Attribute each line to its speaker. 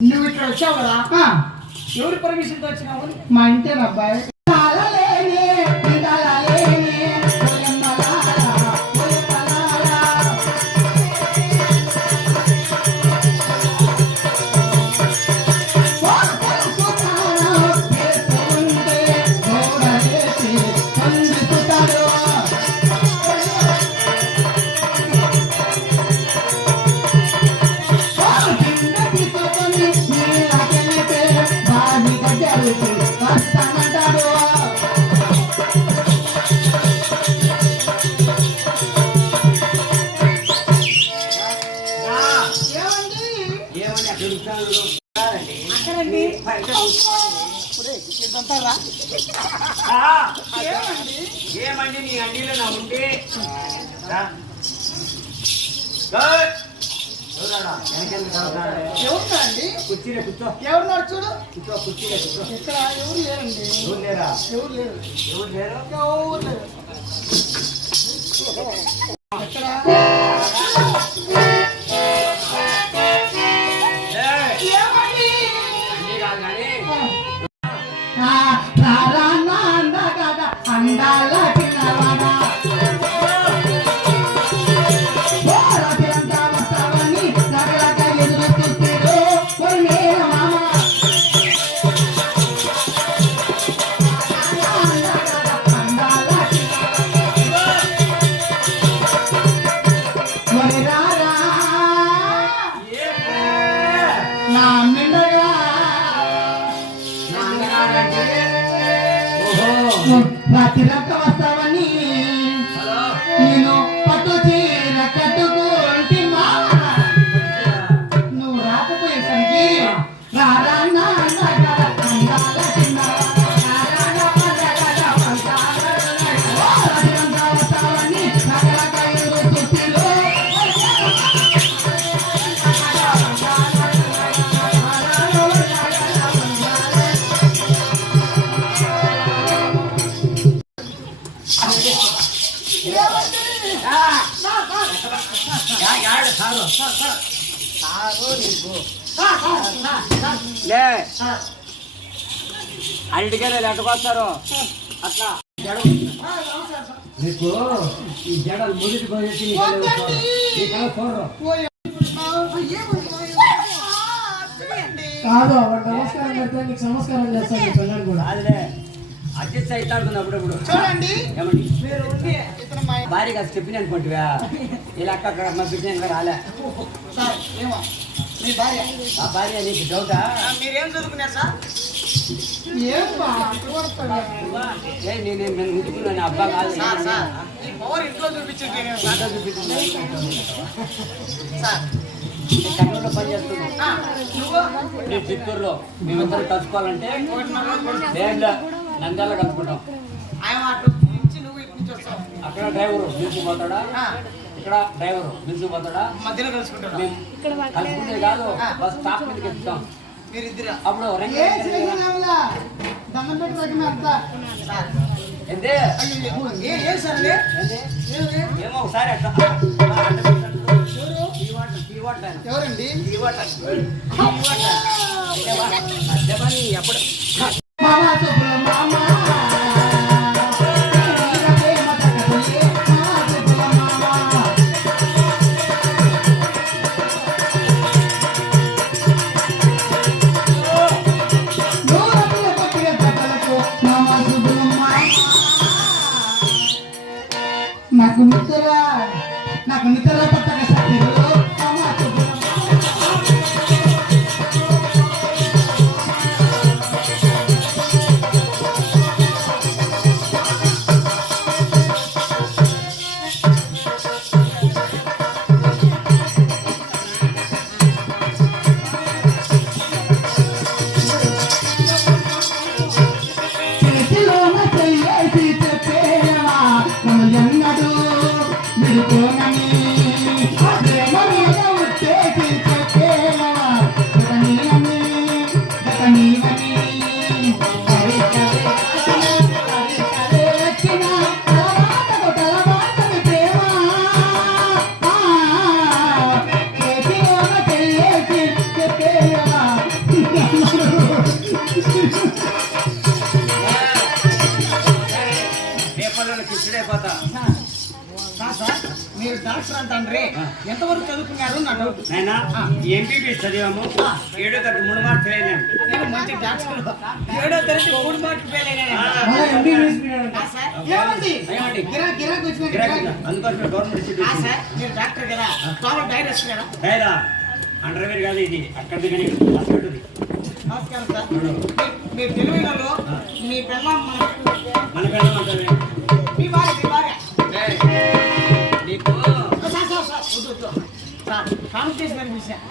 Speaker 1: నువ్వు ఇక్కడ వచ్చావు కదా? ఎవరి పర్మిషన్ వచ్చినావు?
Speaker 2: మా ఇంటి అబ్బాయి.
Speaker 3: ఏమండి? నీ అండిలో నా ఉంటే? రావట్లేదు?
Speaker 1: ఎవరున్నారండి
Speaker 3: కుర్చీలో కూర్చో.
Speaker 1: ఎవరున్నారు చూడు?
Speaker 3: కూర్చో కుర్చీలో కూర్చో.
Speaker 1: ఇక్కడ ఎవరు లేరండి?
Speaker 3: ఎవరు లేరా?
Speaker 1: ఎవరు లేరు?
Speaker 3: ఎవరు లేరు?
Speaker 1: ఎవరు లేరు?
Speaker 3: అండీ
Speaker 2: అందాల రాత్రి రక్క వస్తావని
Speaker 3: అరటికాయలు ఎట్టుకొస్తారు? అట్లా. జడ. నీకు ఈ జడలు ముదిటి చూడరు
Speaker 2: కాదు వాడు నమస్కారం పెడితే నీకు నమస్కారం చేస్తాను పిల్లలు కూడా.
Speaker 3: అడ్జస్ట్ అప్పుడప్పుడు
Speaker 1: చూడండి.
Speaker 3: ఏమండి?
Speaker 1: మీరు
Speaker 3: భార్య కాదు చెప్పిన అనుకుంటువా ఇలా అక్కడ మా బిడ్డ ఇంకా రాలే.
Speaker 1: సార్ ఏమో. మీ భార్య.
Speaker 3: ఆ భార్య నీకు డౌటా
Speaker 1: ఆ, మీరేం చదువుకున్నారు సార్?
Speaker 2: ఏం
Speaker 3: నేను నేను ముట్టుకున్నాను అబ్బా కాదు.
Speaker 1: సార్ సార్ ఈ పవర్ ఇంట్లో చూపించింది నేను సార్.
Speaker 3: కర్నూలులో చిత్తూరులో మేమిద్దరం కలుసుకోవాలంటే నంద్యాల కలుపుకుంటాం. డ్రైవరు మిల్సు పోతాడా? ఇక్కడ డ్రైవరు పోతాడా?
Speaker 1: మధ్యలో కలుసుకుంటారు
Speaker 3: మేము కలుపుకునే కాదు బస్ స్టాప్ మీదకి ఎక్కుతాం.
Speaker 1: మీరిద్దరు?
Speaker 3: అప్పుడు
Speaker 2: ఏ
Speaker 3: రండి
Speaker 2: శ్రీరాములా దండం పెట్టి తగ్గిన నాకు నిద్ర నాకు నిద్ర పట్టక సత్యులు ఎంతవరకు చదువుకున్నారు? నా డౌట్
Speaker 3: నాయనా ఎంపీపీ చదివాము. ఏడో తరగతి మూడు మార్కులు అయినాము
Speaker 2: నేను మంచి డాక్టర్ ఏడో తరగతి మూడు మార్కులు ఫెయిల్ అయినా డాక్టర్ కదా. కదా
Speaker 3: అండర్వేర్ కాదు ఇది. అక్కడిది కానీ హాస్పిటల్ది
Speaker 2: నమస్కారం సార్. మీ- మీరు వాళ్ళు మీ పిల్లం
Speaker 3: మన పిల్లలు
Speaker 2: సార్